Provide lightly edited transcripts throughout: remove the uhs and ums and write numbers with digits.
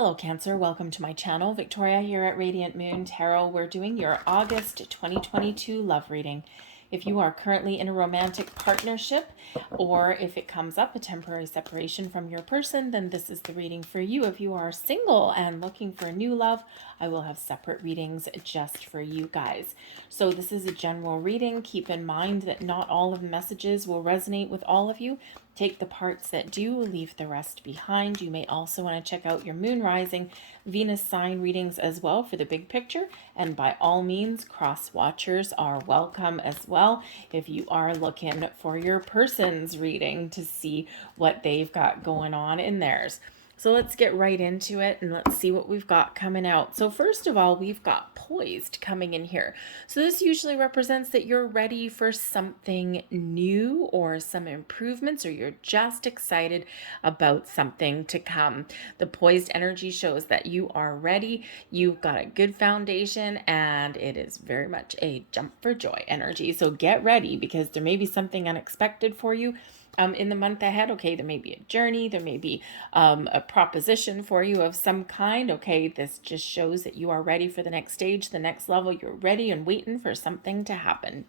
Hello Cancer, welcome to my channel. Victoria here at Radiant Moon Tarot. We're doing your August 2022 love reading. If you are currently in a romantic partnership, or if it comes up a temporary separation from your person, then this is the reading for you. If you are single and looking for new love, I will have separate readings just for you guys. So this is a general reading. Keep in mind that not all of the messages will resonate with all of you. Take the parts that do, leave the rest behind. You may also want to check out your moon rising, Venus sign readings as well for the big picture. And by all means, cross watchers are welcome as well if you are looking for your person's reading to see what they've got going on in theirs. So let's get right into it and let's see what we've got coming out. So first of all, we've got poised coming in here. So this usually represents that you're ready for something new or some improvements, or you're just excited about something to come. The poised energy shows that you are ready. You've got a good foundation and it is very much a jump for joy energy. So get ready because there may be something unexpected for you in the month ahead. Okay, there may be a journey, there may be a proposition for you of some kind. Okay, this just shows that you are ready for the next stage, the next level. You're ready and waiting for something to happen.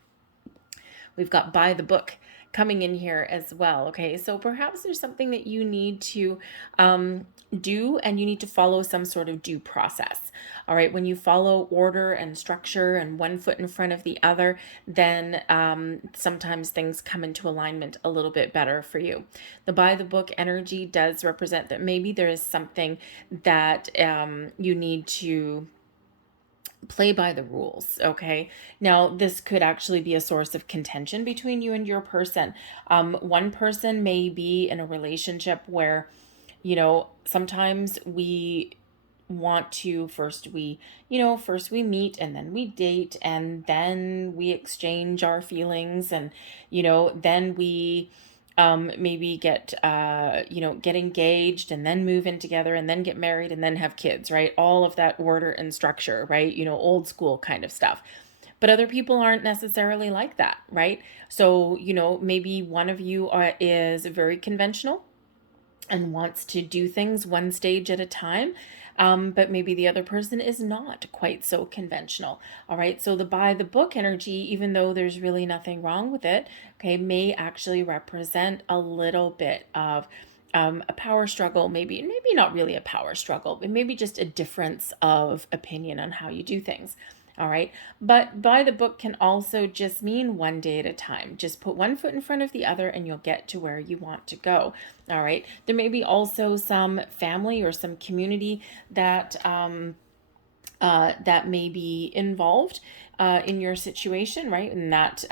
We've got by the book coming in here as well. Okay, so perhaps there's something that you need to do, and you need to follow some sort of due process. All right, when you follow order and structure and one foot in front of the other, then sometimes things come into alignment a little bit better for you. The by the book energy does represent that maybe there is something that you need to play by the rules. Okay, now this could actually be a source of contention between you and your person. One person may be in a relationship where, you know, sometimes we want to first we meet and then we date and then we exchange our feelings, and then we maybe get engaged and then move in together and then get married and then have kids, right? All of that order and structure, right? Old school kind of stuff. But other people aren't necessarily like that, right? So maybe one of you is very conventional and wants to do things one stage at a time. But maybe the other person is not quite so conventional. All right, so the by the book energy, even though there's really nothing wrong with it, okay, may actually represent a little bit of a power struggle, maybe not really a power struggle, but maybe just a difference of opinion on how you do things. All right, but by the book can also just mean one day at a time. Just put one foot in front of the other and you'll get to where you want to go. All right, there may be also some family or some community that that may be involved in your situation, right? In that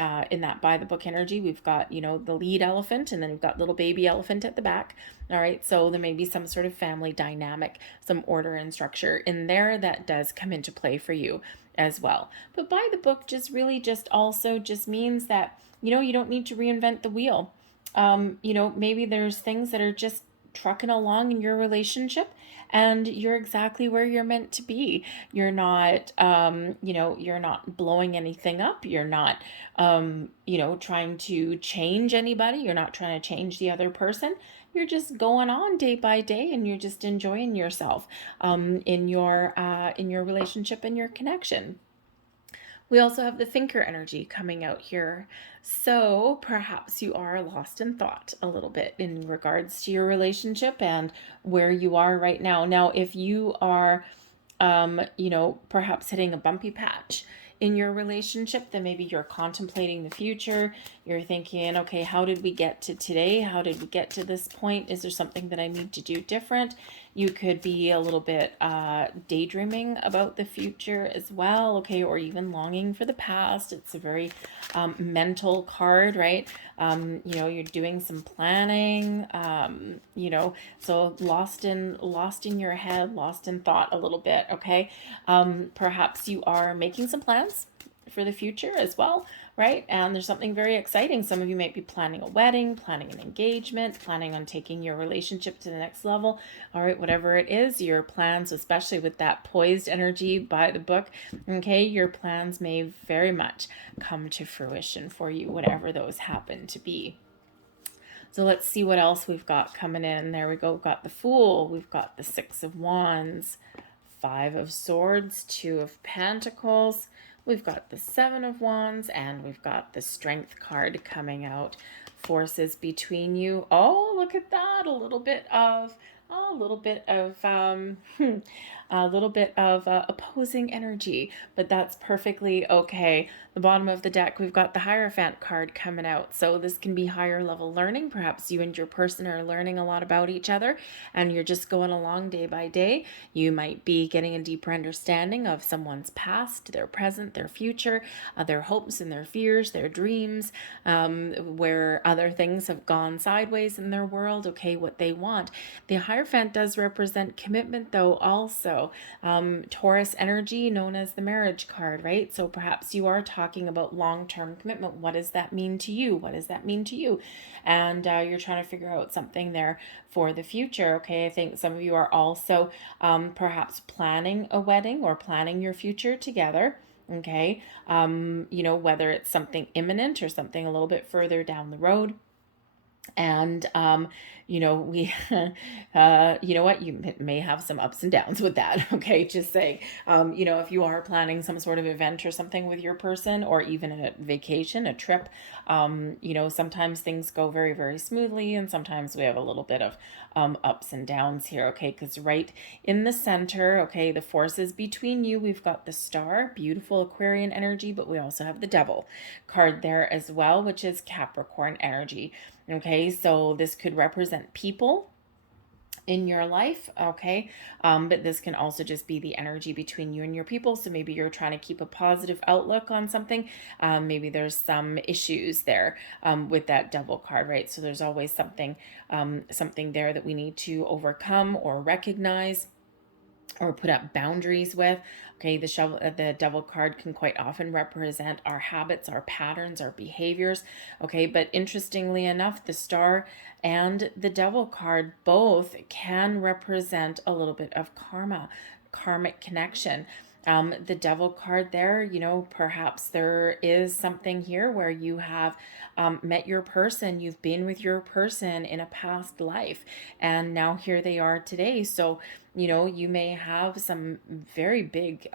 by the book energy, we've got the lead elephant, and then we've got little baby elephant at the back. All right, so there may be some sort of family dynamic, some order and structure in there that does come into play for you as well. But by the book just really just also just means that you don't need to reinvent the wheel. Maybe there's things that are just trucking along in your relationship and you're exactly where you're meant to be. You're not you're not blowing anything up. You're not trying to change anybody. You're not trying to change the other person. You're just going on day by day and you're just enjoying yourself in your relationship and your connection. We also have the thinker energy coming out here. So perhaps you are lost in thought a little bit in regards to your relationship and where you are right now. Now, if you are, perhaps hitting a bumpy patch in your relationship, then maybe you're contemplating the future. You're thinking, okay, how did we get to today? How did we get to this point? Is there something that I need to do different? You could be a little bit daydreaming about the future as well, okay, or even longing for the past. It's a very mental card, right? You're doing some planning, so lost in your head, lost in thought a little bit, okay? Perhaps you are making some plans for the future as well, right? And there's something very exciting. Some of you might be planning a wedding, planning an engagement, planning on taking your relationship to the next level. All right, whatever it is, your plans, especially with that poised energy by the book, okay, your plans may very much come to fruition for you, whatever those happen to be. So let's see what else we've got coming in. There we go. We've got the Fool. We've got the Six of Wands, Five of Swords, Two of Pentacles. We've got the Seven of Wands, and we've got the Strength card coming out. Forces between you. Oh, look at that. A little bit of opposing energy, but that's perfectly okay. The bottom of the deck, we've got the Hierophant card coming out. So this can be higher level learning. Perhaps you and your person are learning a lot about each other and you're just going along day by day. You might be getting a deeper understanding of someone's past, their present, their future, their hopes and their fears, their dreams, where other things have gone sideways in their world, okay, what they want. The Hierophant does represent commitment, though, also. Taurus energy, known as the marriage card, right? So perhaps you are talking about long-term commitment. What does that mean to you? What does that mean to you? And you're trying to figure out something there for the future, okay? I think some of you are also perhaps planning a wedding or planning your future together. Okay, whether it's something imminent or something a little bit further down the road. And we you know what, you may have some ups and downs with that. Okay, just saying, if you are planning some sort of event or something with your person, or even a vacation, a trip, sometimes things go very, very smoothly, and sometimes we have a little bit of ups and downs here. Okay, because right in the center, okay, the forces between you, we've got the Star, beautiful Aquarian energy, but we also have the Devil card there as well, which is Capricorn energy. Okay, so this could represent people in your life, okay, but this can also just be the energy between you and your people. So maybe you're trying to keep a positive outlook on something. Maybe there's some issues there with that Devil card, right? So there's always something there that we need to overcome or recognize or put up boundaries with. Okay, the Devil card can quite often represent our habits, our patterns, our behaviors. Okay, but interestingly enough, the Star and the Devil card both can represent a little bit of karmic connection. The Devil card there, perhaps there is something here where you have met your person, you've been with your person in a past life, and now here they are today. So, you may have some very big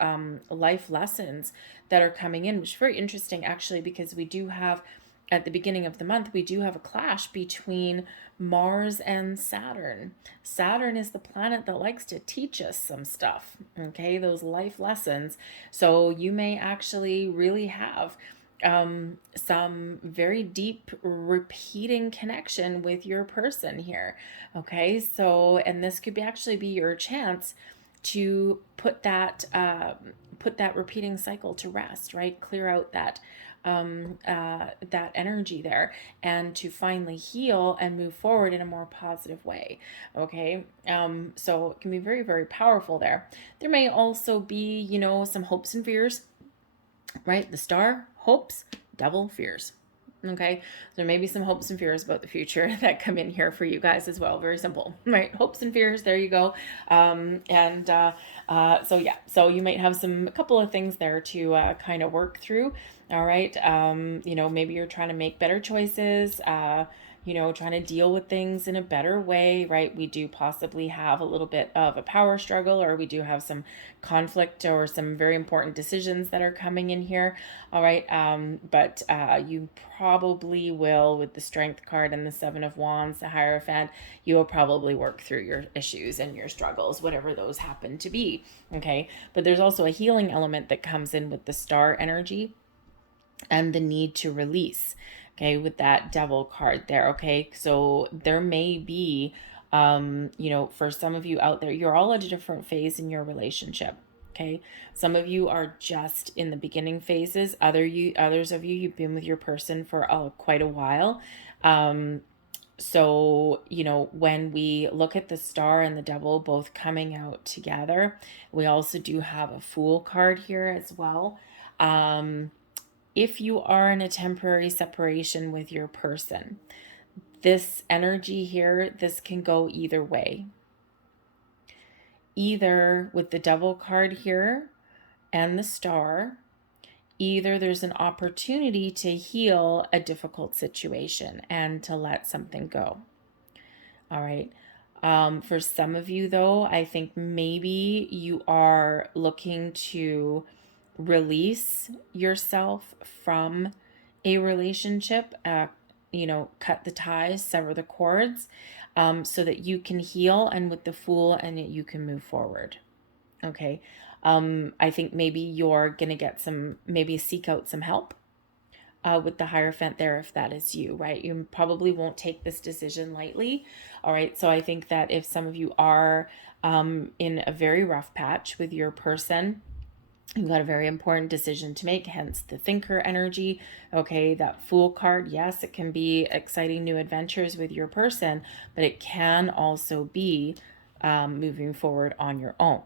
life lessons that are coming in, which is very interesting, actually, because we do have, at the beginning of the month, we do have a clash between Mars and Saturn. Saturn is the planet that likes to teach us some stuff, okay, those life lessons. So you may actually really have some very deep repeating connection with your person here. Okay, so, and this could actually be your chance to put that repeating cycle to rest, right? Clear out that energy there, and to finally heal and move forward in a more positive way. Okay, so it can be very, very powerful there. There may also be, some hopes and fears, right? The Star, hopes, Devil, fears. Okay, there may be some hopes and fears about the future that come in here for you guys as well. Very simple, right? Hopes and fears, there you go. So you might have a couple of things there to kind of work through. All right, maybe you're trying to make better choices, trying to deal with things in a better way, right? We do possibly have a little bit of a power struggle, or we do have some conflict or some very important decisions that are coming in here. All right, but you probably will, with the Strength card and the Seven of Wands, the Hierophant, you will probably work through your issues and your struggles, whatever those happen to be. Okay, but there's also a healing element that comes in with the Star energy and the need to release, okay, with that Devil card there. Okay, so there may be for some of you out there, you're all at a different phase in your relationship. Okay, some of you are just in the beginning phases. Others of you, you've been with your person for quite a while. So, when we look at the Star and the Devil both coming out together, we also do have a Fool card here as well. If you are in a temporary separation with your person, this energy here, this can go either way. Either with the Devil card here and the Star, either there's an opportunity to heal a difficult situation and to let something go. All right. For some of you, though, I think maybe you are looking to release yourself from a relationship, cut the ties, sever the cords, so that you can heal and with the Fool and that you can move forward. Okay. I think maybe you're going to maybe seek out some help with the Hierophant there, if that is you, right? You probably won't take this decision lightly. All right. So I think that if some of you are in a very rough patch with your person, you've got a very important decision to make, hence the thinker energy. Okay, that Fool card, yes, it can be exciting new adventures with your person, but it can also be moving forward on your own.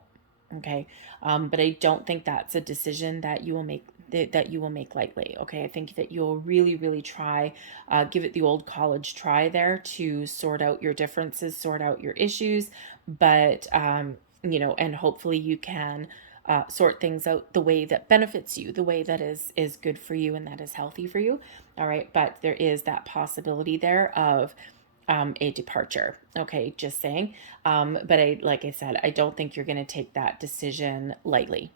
Okay, but I don't think that's a decision that you will make lightly. Okay, I think that you'll really try, give it the old college try there to sort out your differences, sort out your issues, but and hopefully you can sort things out the way that benefits you, the way that is good for you and that is healthy for you. All right, but there is that possibility there of a departure. Okay, just saying. But like I said, I don't think you're going to take that decision lightly.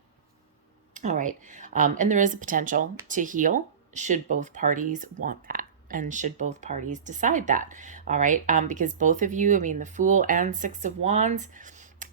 All right, and there is a potential to heal should both parties want that. And should both parties decide that. All right, because both of you, I mean, the Fool and Six of Wands,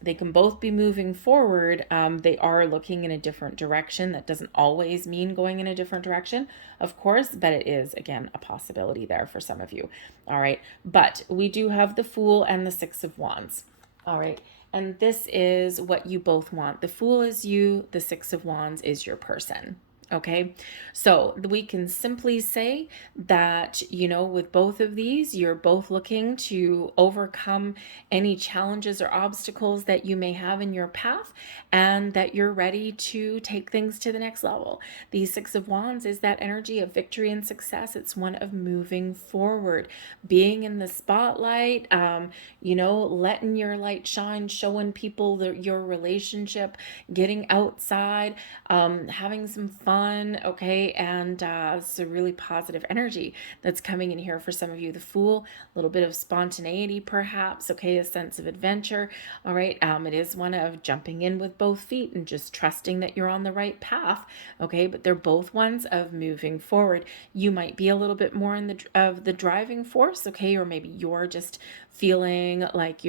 they can both be moving forward. They are looking in a different direction. That doesn't always mean going in a different direction, of course, but it is, again, a possibility there for some of you. All right. But we do have the Fool and the Six of Wands. All right. And this is what you both want. The Fool is you. The Six of Wands is your person. Okay, so we can simply say that, with both of these, you're both looking to overcome any challenges or obstacles that you may have in your path and that you're ready to take things to the next level. The Six of Wands is that energy of victory and success. It's one of moving forward, being in the spotlight, letting your light shine, showing people your relationship, getting outside, having some fun. Okay, and it's a really positive energy that's coming in here for some of you. The Fool, a little bit of spontaneity perhaps, okay, a sense of adventure. All right, it is one of jumping in with both feet and just trusting that you're on the right path. Okay, but they're both ones of moving forward. You might be a little bit more in the driving force, okay, or maybe you're just feeling like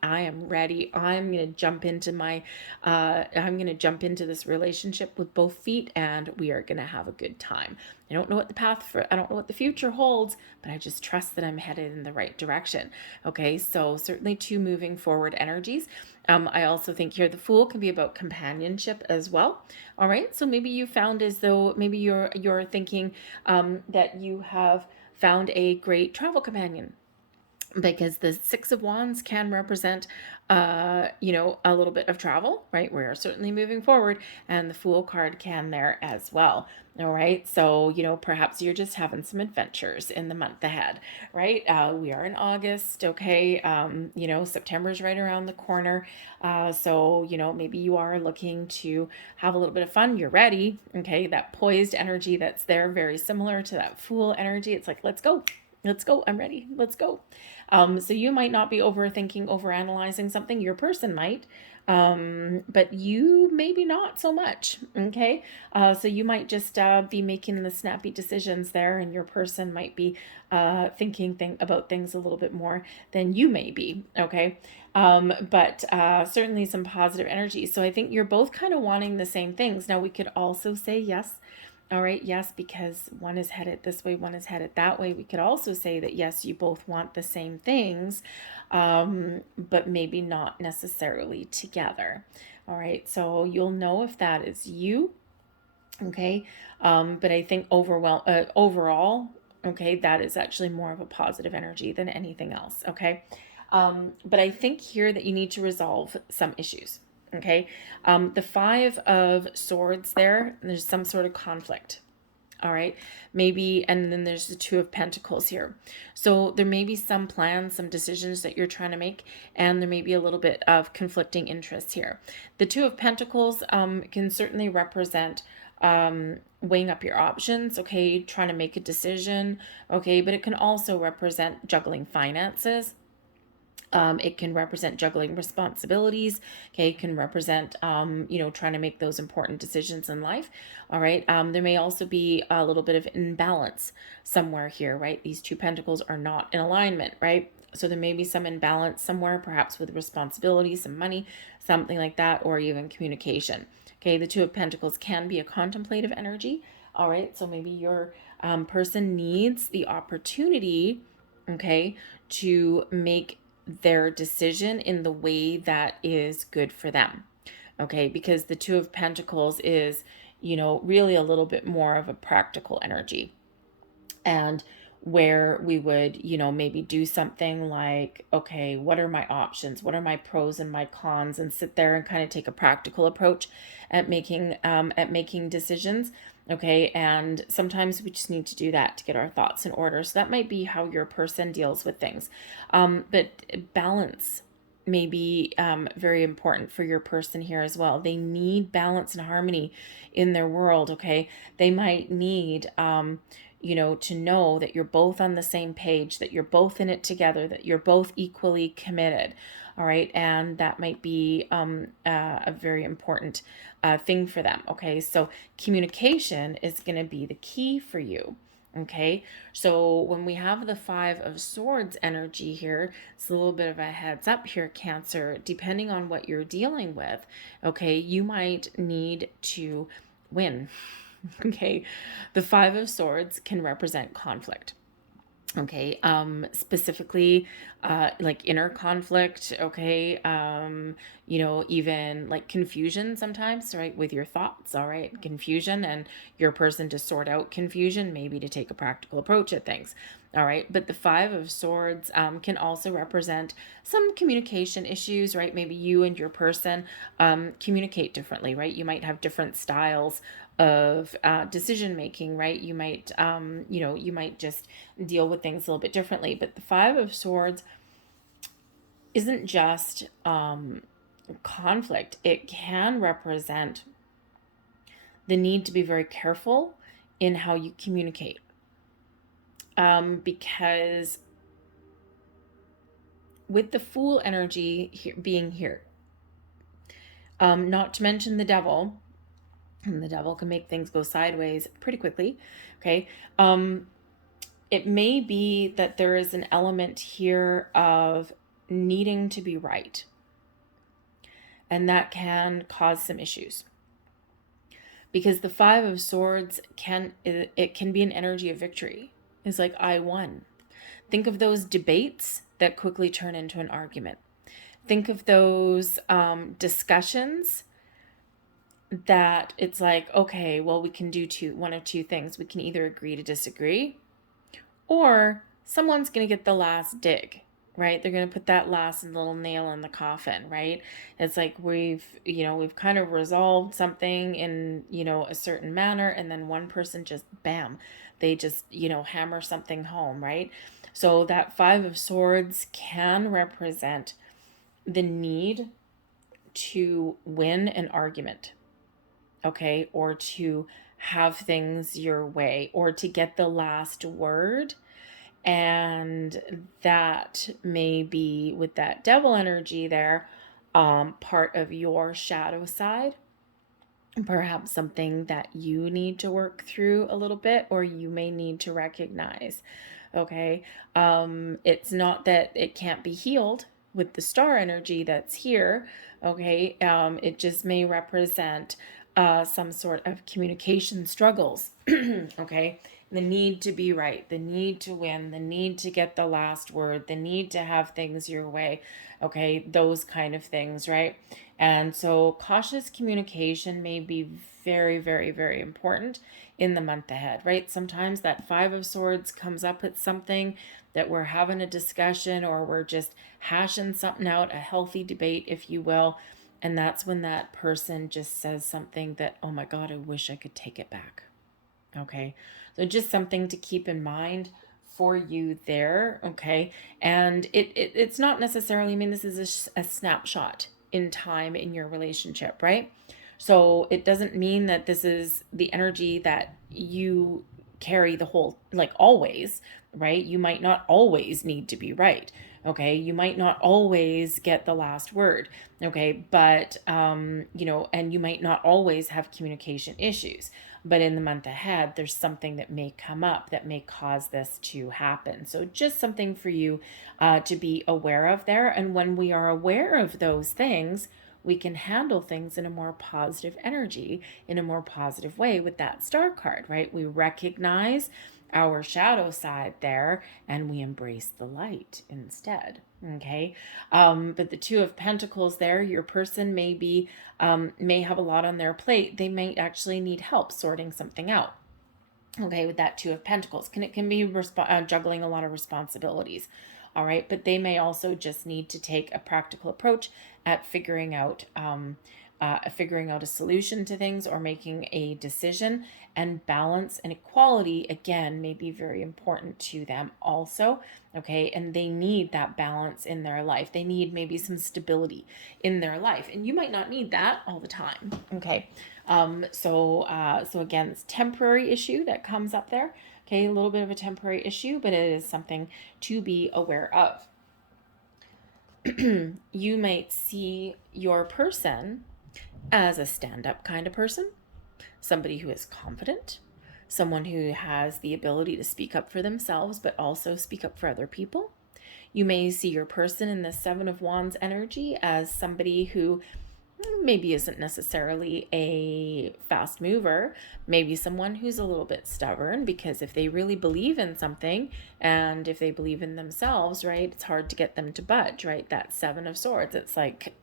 I am ready. I'm going to jump into this relationship with both feet and we are going to have a good time. I don't know what the future holds, but I just trust that I'm headed in the right direction. Okay, so certainly two moving forward energies. I also think here the Fool can be about companionship as well. All right, so maybe you found as though maybe you're thinking that you have found a great travel companion, because the Six of Wands can represent, a little bit of travel, right? We're certainly moving forward, and the Fool card can there as well. All right, so perhaps you're just having some adventures in the month ahead, right? We are in August, okay. September's right around the corner, so maybe you are looking to have a little bit of fun. You're ready, okay? That poised energy that's there, very similar to that Fool energy. It's like, let's go. I'm ready. Let's go. So you might not be overanalyzing something. Your person might, but you maybe not so much. Okay. So you might just be making the snappy decisions there, and your person might be thinking about things a little bit more than you may be. Okay. But certainly some positive energy. So I think you're both kind of wanting the same things. Now we could also say yes. All right, yes, because one is headed this way, one is headed that way. We could also say that, yes, you both want the same things, but maybe not necessarily together. All right, so you'll know if that is you, okay? But I think overall, okay, that is actually more of a positive energy than anything else, okay? But I think here that you need to resolve some issues. Okay, the Five of Swords there's some sort of conflict. All right, maybe, and then there's the Two of Pentacles here. So there may be some plans, some decisions that you're trying to make, and there may be a little bit of conflicting interests here. The Two of Pentacles can certainly represent weighing up your options, okay, trying to make a decision, okay, but it can also represent juggling finances. It can represent juggling responsibilities. Okay, it can represent, trying to make those important decisions in life. All right. There may also be a little bit of imbalance somewhere here, right? These two pentacles are not in alignment, right? So there may be some imbalance somewhere, perhaps with responsibilities, some money, something like that, or even communication. Okay, the Two of Pentacles can be a contemplative energy. All right, so maybe your person needs the opportunity, okay, to make their decision in the way that is good for them. Okay, because the Two of Pentacles is, really a little bit more of a practical energy. And where we would, maybe do something like, okay, what are my options? What are my pros and my cons? And sit there and kind of take a practical approach at making decisions. Okay, and sometimes we just need to do that to get our thoughts in order. So that might be how your person deals with things. But balance may be very important for your person here as well. They need balance and harmony in their world. Okay, they might need to know that you're both on the same page, that you're both in it together, that you're both equally committed. All right. And that might be a very important thing for them. Okay. So communication is going to be the key for you. Okay. So when we have the Five of Swords energy here, it's a little bit of a heads up here, Cancer, depending on what you're dealing with. Okay. You might need to win. Okay, the Five of Swords can represent conflict. Okay, specifically, like inner conflict. Okay, even like confusion sometimes, right, with your thoughts. All right, confusion, and your person to sort out confusion, maybe to take a practical approach at things. All right, but the Five of Swords can also represent some communication issues, right? Maybe you and your person communicate differently, right? You might have different styles of decision making, right? You might, you might just deal with things a little bit differently. But the Five of Swords isn't just conflict, it can represent the need to be very careful in how you communicate. Because with the Fool energy being here, not to mention the Devil, and the Devil can make things go sideways pretty quickly. Okay. It may be that there is an element here of needing to be right, and that can cause some issues, because the Five of Swords can be an energy of victory. It's like, I won. Think of those debates that quickly turn into an argument. Think of those discussions that it's like, okay, well, we can do one of two things. We can either agree to disagree, or someone's going to get the last dig, right? They're going to put that last little nail in the coffin, right? It's like we've kind of resolved something in, a certain manner, and then one person just, bam, they just, hammer something home, right? So that Five of Swords can represent the need to win an argument, okay, or to have things your way, or to get the last word. And that may be, with that Devil energy there, part of your shadow side, perhaps something that you need to work through a little bit, or you may need to recognize. Okay, it's not that it can't be healed with the Star energy that's here. Okay, it just may represent some sort of communication struggles. Okay, the need to be right, the need to win, the need to get the last word, the need to have things your way. Okay, those kind of things, right? And so cautious communication may be very, very, very important in the month ahead, right? Sometimes that Five of Swords comes up at something that we're having a discussion, or we're just hashing something out, a healthy debate, if you will. And that's when that person just says something that, oh my God, I wish I could take it back. Okay. So just something to keep in mind for you there. Okay. And it's not necessarily, I mean, this is a snapshot in time in your relationship, right? So it doesn't mean that this is the energy that you carry the whole, like always, right? You might not always need to be right. Okay. You might not always get the last word. Okay. But, and you might not always have communication issues. But in the month ahead, there's something that may come up that may cause this to happen. So just something for you to be aware of there. And when we are aware of those things, we can handle things in a more positive energy, in a more positive way with that star card, right? We recognize our shadow side there and we embrace the light instead. Okay. But the Two of Pentacles there, your person may have a lot on their plate. They might actually need help sorting something out. Okay, with that Two of Pentacles, it can be juggling a lot of responsibilities. All right, but they may also just need to take a practical approach at figuring out a solution to things or making a decision. And balance and equality, again, may be very important to them also. Okay, and they need that balance in their life. They need maybe some stability in their life, and you might not need that all the time. Okay, so again, it's temporary issue that comes up there. Okay, a little bit of a temporary issue, but it is something to be aware of. You might see your person as a stand-up kind of person, somebody who is confident, someone who has the ability to speak up for themselves, but also speak up for other people. You may see your person in the Seven of Wands energy as somebody who maybe isn't necessarily a fast mover, maybe someone who's a little bit stubborn, because if they really believe in something and if they believe in themselves, right, it's hard to get them to budge, right? That Seven of Swords, it's like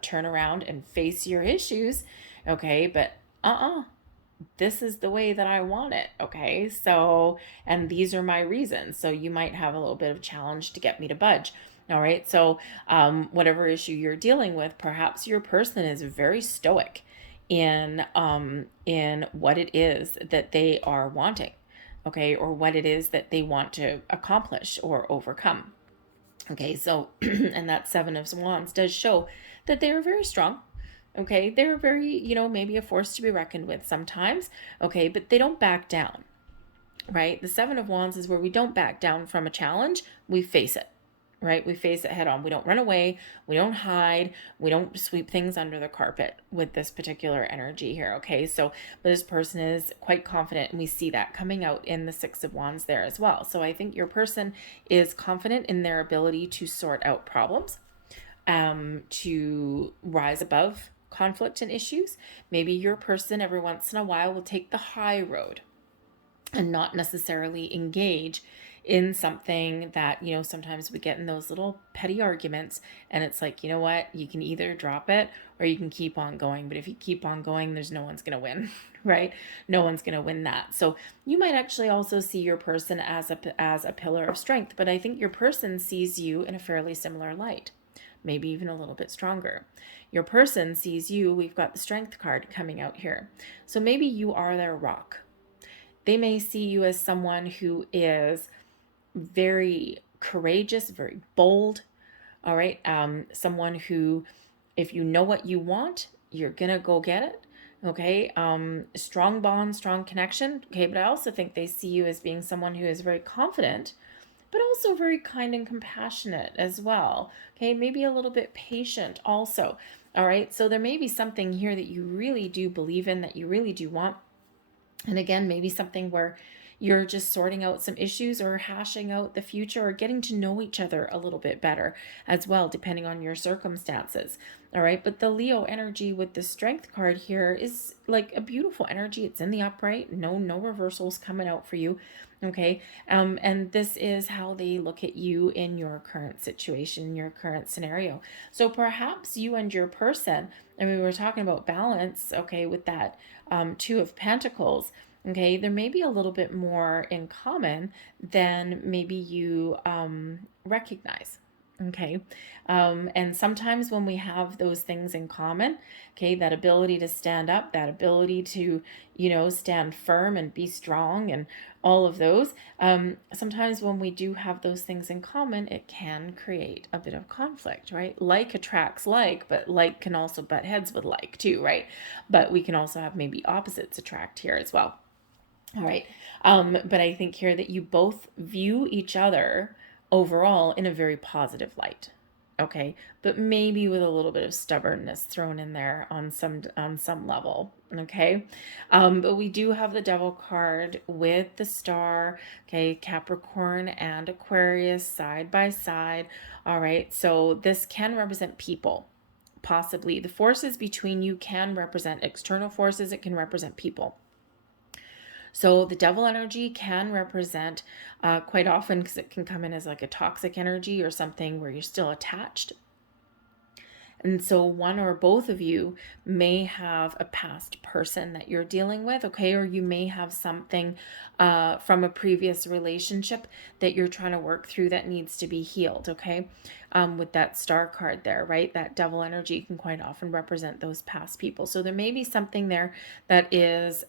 turn around and face your issues. Okay, but this is the way that I want it. Okay, so, and these are my reasons. So you might have a little bit of challenge to get me to budge. All right, so whatever issue you're dealing with, perhaps your person is very stoic in what it is that they are wanting, okay, or what it is that they want to accomplish or overcome. Okay, so and that Seven of Wands does show that they are very strong. Okay, they're very, maybe a force to be reckoned with sometimes. Okay, but they don't back down, right? The Seven of Wands is where we don't back down from a challenge, we face it. Right? We face it head on. We don't run away. We don't hide. We don't sweep things under the carpet with this particular energy here. Okay. So, but this person is quite confident, and we see that coming out in the Six of Wands there as well. So I think your person is confident in their ability to sort out problems, to rise above conflict and issues. Maybe your person every once in a while will take the high road and not necessarily engage in something that, sometimes we get in those little petty arguments, and it's like, you know what, you can either drop it or you can keep on going. But if you keep on going, there's no one's going to win, right? No one's going to win that. So you might actually also see your person as a pillar of strength, but I think your person sees you in a fairly similar light, maybe even a little bit stronger. Your person sees you, we've got the Strength card coming out here. So maybe you are their rock. They may see you as someone who is very courageous, very bold. All right. Someone who, if you know what you want, you're going to go get it. Okay. Strong bond, strong connection. Okay. But I also think they see you as being someone who is very confident, but also very kind and compassionate as well. Okay. Maybe a little bit patient also. All right. So there may be something here that you really do believe in, that you really do want. And again, maybe something where you're just sorting out some issues or hashing out the future or getting to know each other a little bit better as well, depending on your circumstances. All right. But the Leo energy with the Strength card here is like a beautiful energy. It's in the upright. No reversals coming out for you. Okay. And this is how they look at you in your current situation, your current scenario. So perhaps you and your person, I mean, we were talking about balance, okay, with that Two of Pentacles. Okay, there may be a little bit more in common than maybe you recognize. Okay, and sometimes when we have those things in common, okay, that ability to stand up, that ability to, stand firm and be strong, and all of those. Sometimes when we do have those things in common, it can create a bit of conflict, right? Like attracts like, but like can also butt heads with like too, right? But we can also have maybe opposites attract here as well. All right. But I think here that you both view each other overall in a very positive light. Okay, but maybe with a little bit of stubbornness thrown in there on some level. Okay, but we do have the Devil card with the star. Okay, Capricorn and Aquarius side by side. All right, so this can represent people. Possibly the forces between you can represent external forces. It can represent people. So the devil energy can represent quite often, because it can come in as like a toxic energy or something where you're still attached. And so one or both of you may have a past person that you're dealing with, okay? Or you may have something from a previous relationship that you're trying to work through that needs to be healed, okay? With that star card there, right? That devil energy can quite often represent those past people. So there may be something there that is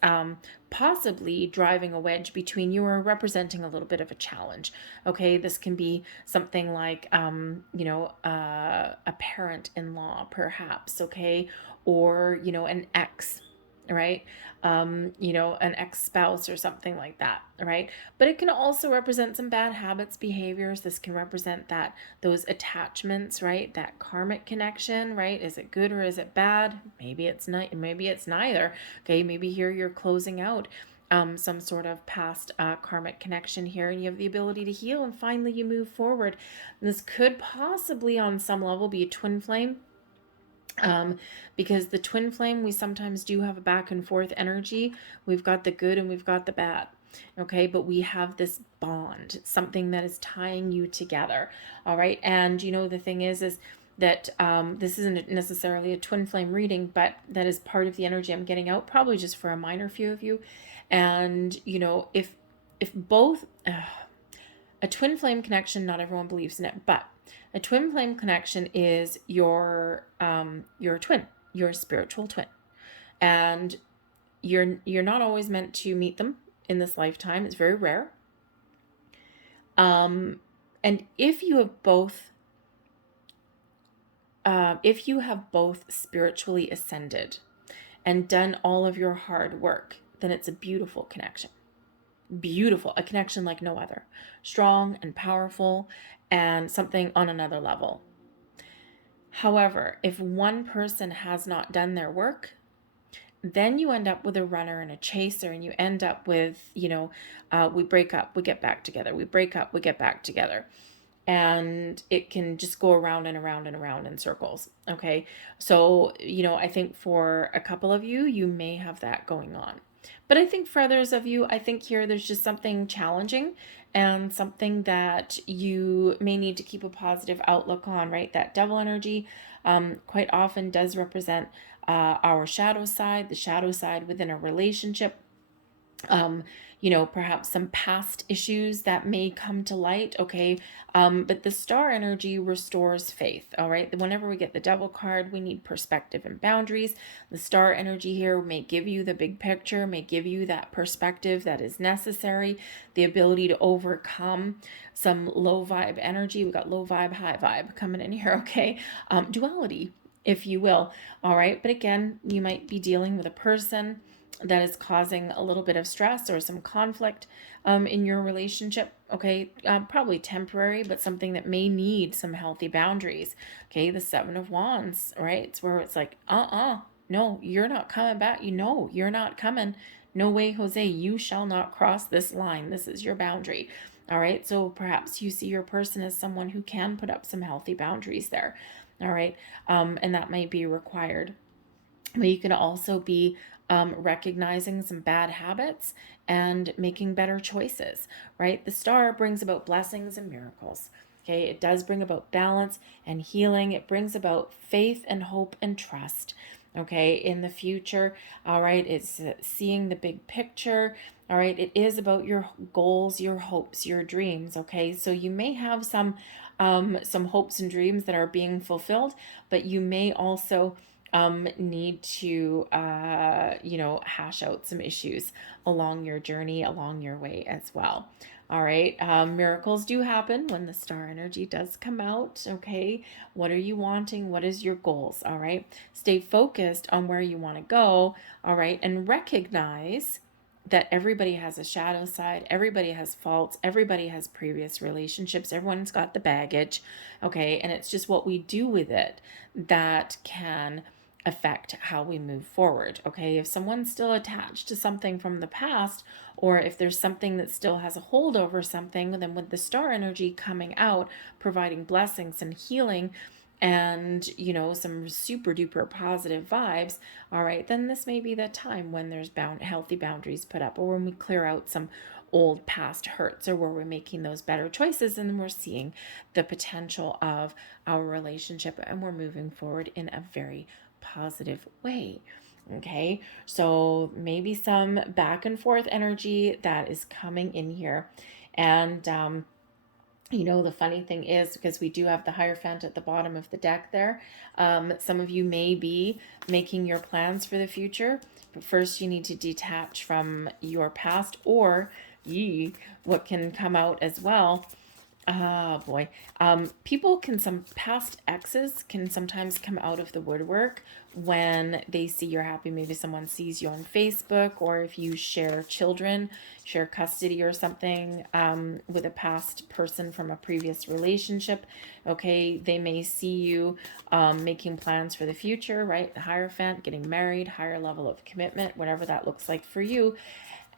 possibly driving a wedge between you or representing a little bit of a challenge, okay? This can be something like, a parent-in-law perhaps, okay? Or, an ex, right? An ex-spouse or something like that, right? But it can also represent some bad habits, behaviors. This can represent those attachments, right? That karmic connection, right? Is it good or is it bad? Maybe it's not, maybe it's neither. Okay, maybe here you're closing out some sort of past karmic connection here, and you have the ability to heal, and finally you move forward. And this could possibly on some level be a twin flame, because the twin flame, we sometimes do have a back and forth energy. We've got the good and we've got the bad, okay? But we have this bond, something that is tying you together, all right? And the thing is that this isn't necessarily a twin flame reading, but that is part of the energy I'm getting out, probably just for a minor few of you. And if both a twin flame connection, not everyone believes in it, but a twin flame connection is your twin, your spiritual twin, and you're not always meant to meet them in this lifetime. It's very rare. And if you have both spiritually ascended and done all of your hard work, then it's a beautiful connection. Beautiful, a connection like no other, strong and powerful, and something on another level. However, if one person has not done their work, then you end up with a runner and a chaser, and you end up with, we break up, we get back together, we break up, we get back together. And it can just go around and around and around in circles, okay? So, I think for a couple of you, you may have that going on. But I think for others of you, I think here there's just something challenging and something that you may need to keep a positive outlook on, right? That devil energy quite often does represent our shadow side, the shadow side within a relationship. Perhaps some past issues that may come to light, okay? But the star energy restores faith, all right? Whenever we get the devil card, we need perspective and boundaries. The star energy here may give you the big picture, may give you that perspective that is necessary, the ability to overcome some low vibe energy. We got low vibe, high vibe coming in here, okay? Duality, if you will, all right? But again, you might be dealing with a person that is causing a little bit of stress or some conflict in your relationship, okay? Probably temporary, but something that may need some healthy boundaries, okay? The Seven of Wands, right? It's where it's like, no, you're not coming back. You're not coming. No way, Jose, you shall not cross this line. This is your boundary, all right? So perhaps you see your person as someone who can put up some healthy boundaries there, all right? And that might be required. But you can also be recognizing some bad habits and making better choices, right? The star brings about blessings and miracles. Okay, it does bring about balance and healing. It brings about faith and hope and trust, okay, in the future. All right, it's seeing the big picture. All right, it is about your goals, your hopes, your dreams, okay? So you may have some hopes and dreams that are being fulfilled, but you may also need to, hash out some issues along your journey, along your way as well. All right. Miracles do happen when the star energy does come out. Okay. What are you wanting? What is your goals? All right. Stay focused on where you want to go. All right. And recognize that everybody has a shadow side. Everybody has faults. Everybody has previous relationships. Everyone's got the baggage. Okay. And it's just what we do with it that can affect how we move forward. Okay. If someone's still attached to something from the past, or if there's something that still has a hold over something, then with the star energy coming out, providing blessings and healing, and some super duper positive vibes, all right, then this may be the time when there's healthy boundaries put up, or when we clear out some old past hurts, or where we're making those better choices and we're seeing the potential of our relationship and we're moving forward in a very positive way. Okay, so maybe some back and forth energy that is coming in here. And the funny thing is, because we do have the Hierophant at the bottom of the deck there, some of you may be making your plans for the future, but first you need to detach from your past, or what can come out as well. Oh boy. Some past exes can sometimes come out of the woodwork when they see you're happy. Maybe someone sees you on Facebook, or if you share children, share custody or something, with a past person from a previous relationship. Okay. They may see you, making plans for the future, right? The Hierophant, getting married, higher level of commitment, whatever that looks like for you.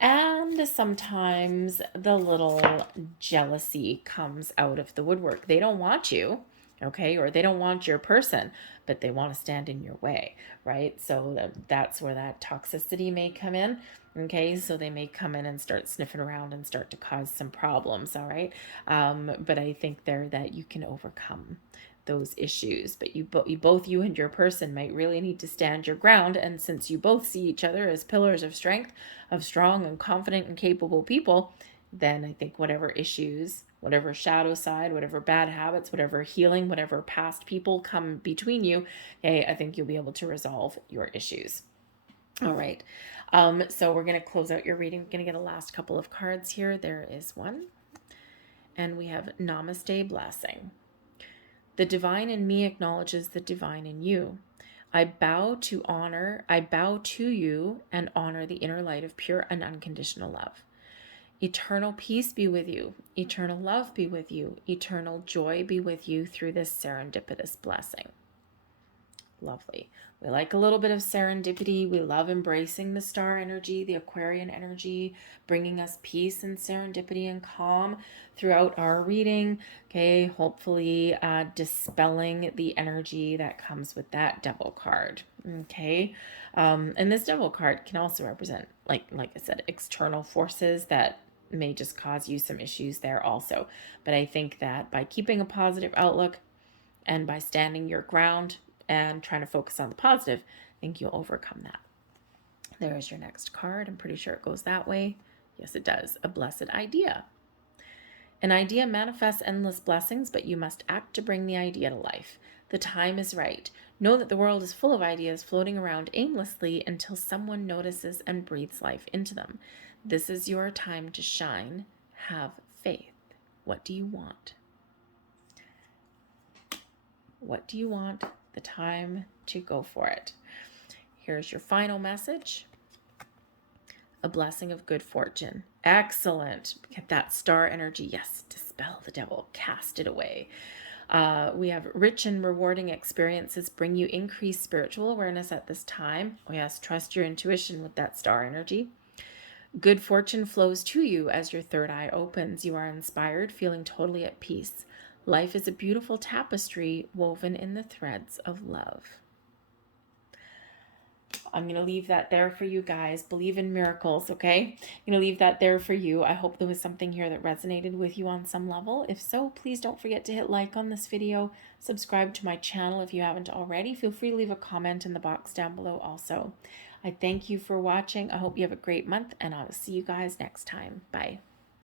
And sometimes the little jealousy comes out of the woodwork. They don't want you, okay, or they don't want your person, but they want to stand in your way, right? So that's where that toxicity may come in, okay? So they may come in and start sniffing around and start to cause some problems, all right? But I think there that you can overcome those issues, but you and your person might really need to stand your ground. And since you both see each other as pillars of strength, of strong and confident and capable people, then I think whatever issues, whatever shadow side, whatever bad habits, whatever healing, whatever past people come between you, okay, I think you'll be able to resolve your issues. All right. So we're going to close out your reading. We're going to get a last couple of cards here. There is one, and we have Namaste Blessing. The divine in me acknowledges the divine in you. I bow to you and honor the inner light of pure and unconditional love. Eternal peace be with you. Eternal love be with you. Eternal joy be with you through this serendipitous blessing. Lovely. We like a little bit of serendipity. We love embracing the star energy, the Aquarian energy, bringing us peace and serendipity and calm throughout our reading. Okay, hopefully dispelling the energy that comes with that Devil card. Okay, and this Devil card can also represent, like I said, external forces that may just cause you some issues there also. But I think that by keeping a positive outlook and by standing your ground and trying to focus on the positive, I think you'll overcome that. There is your next card. I'm pretty sure it goes that way. Yes, it does. A blessed idea. An idea manifests endless blessings, but you must act to bring the idea to life. The time is right. Know that the world is full of ideas floating around aimlessly until someone notices and breathes life into them. This is your time to shine. Have faith. What do you want? What do you want? The time to go for it. Here's your final message. A blessing of good fortune. Excellent. Get that star energy. Yes, dispel the devil. Cast it away. We have rich and rewarding experiences bring you increased spiritual awareness at this time. Oh yes, trust your intuition with that star energy. Good fortune flows to you as your third eye opens. You are inspired, feeling totally at peace. Life is a beautiful tapestry woven in the threads of love. I'm going to leave that there for you guys. Believe in miracles, okay? I'm going to leave that there for you. I hope there was something here that resonated with you on some level. If so, please don't forget to hit like on this video. Subscribe to my channel if you haven't already. Feel free to leave a comment in the box down below also. I thank you for watching. I hope you have a great month, and I'll see you guys next time. Bye.